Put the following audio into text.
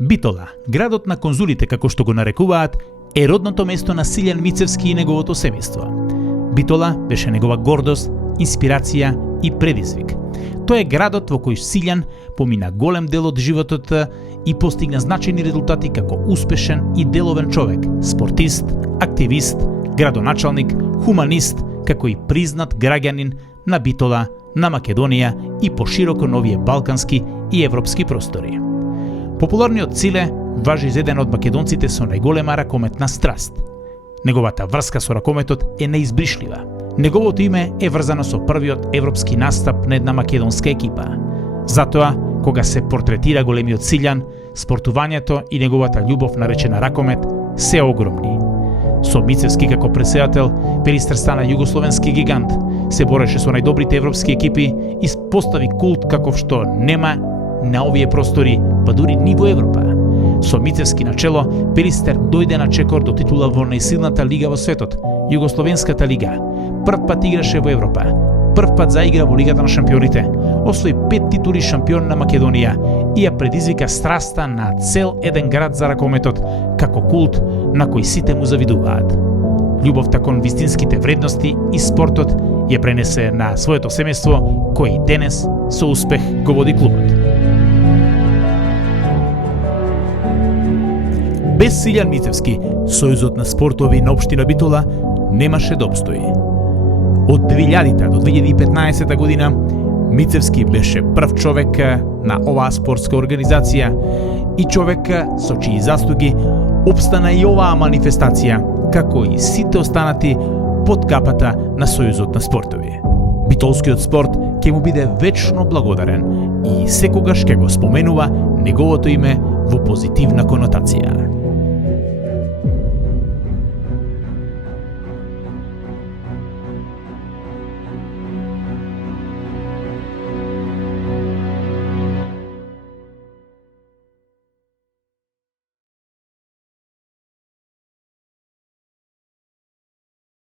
Битола, градот на конзулите како што го нарекуваат, е родното место на Силјан Мицевски и неговото семејство. Битола беше негова гордост, инспирација и предизвик. Тој е градот во кој Силјан помина голем дел од животот и постигна значајни резултати како успешен и деловен човек, спортист, активист, градоначалник, хуманист, како и признат граѓанин на Битола, на Македонија и пошироко на овие балкански и европски простори. Популарниот Циле важи за еден од македонците со најголема ракометна страст. Неговата врска со ракометот е неизбришлива. Неговото име е врзано со првиот европски настап на една македонска екипа. Затоа, кога се портретира големиот Силјан, спортувањето и неговата љубов наречена ракомет се огромни. Со Мицевски како претседател, Пелистер стана југословенски гигант, се бореше со најдобрите европски екипи и постави култ каков што нема на овие простори, па дури ни во Европа. Со Мицевски на чело, Пелистер дојде на чекор до титула во најсилната лига во светот, Југословенската лига. Прв пат играше во Европа, прв пат заигра во Лигата на шампионите, освои 5 титули шампион на Македонија и ја предизвика страста на цел еден град за ракометот, како култ на кој сите му завидуваат. Љубовта кон вистинските вредности и спортот ја пренесе на своето семејство, кој и денес со успех го води клубот. Без Силјан Мицевски, Сојузот на спортови на општина Битола немаше да обстои. Од 2000 до 2015 година Мицевски беше прв човек на оваа спортска организација и човек со чии заслуги опстана и оваа манифестација, како и сите останати под капата на Сојузот на спортови. Битолскиот спорт ќе му биде вечно благодарен и секогаш ќе го споменува неговото име во позитивна конотација.